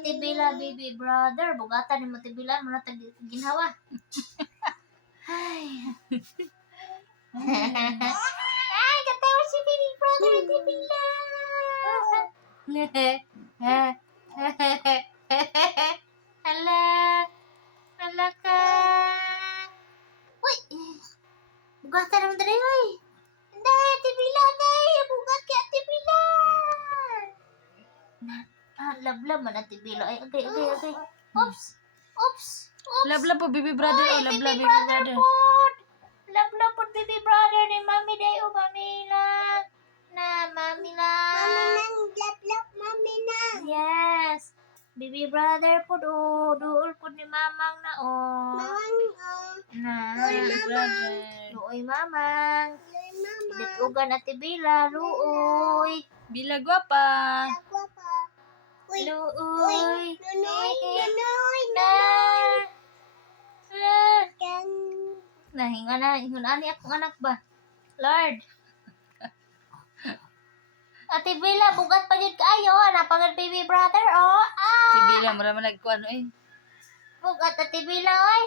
Tibila, baby brother. Bugatan ni mo Tibila. Muna ginhawa. Ay. Ay, katawa si baby brother Tibila. Hala. Hala ka. Uy. Bugatan naman dali, uy. Day, Tibila, day. Bugat kaya Tibila. Lablab man ang Tibila. Ay, okay. Oops. Lablab po, baby brother. Uy, Oh, lablab, baby baby brother. pod. Lablab po, baby brother ni Mami day. O, Mami lang. Na, Mami lang. Mami nang. Yes. Baby brother po, duol po ni Mamang na, oh. Na. Baby brother. Luoy, Mamang. Mama. Ditugan at Tibila, luoy. Bila guapa. Ako pa. Uy. Luoy. Nunoy. Na. Ah. Kan. Nahinga na, hingunani akong anak ba? Lord. Ate Bella, bugat pa yun kaayo. Napagad baby brother, oh. Si Bila, marami nagkuhan, eh. Bugat Ate Bella, oy.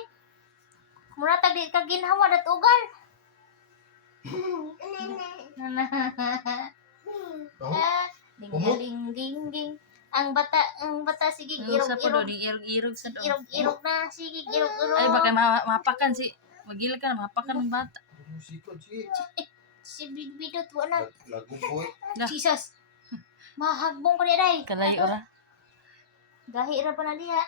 Mura tagdi ka ginhawa dat ugan. Ding. Ang bata sige Ang sa po irog-irog. ni irog-irog sa doon. Irog-irog na, sige irog-irog. Ay, baka mapakan si... Magila ka na, mapakan ng bata. Si bidot wala. Lagu boy. Jesus. Mahagbong ko ni day. Kalay ora. Gahi ra pa na diha.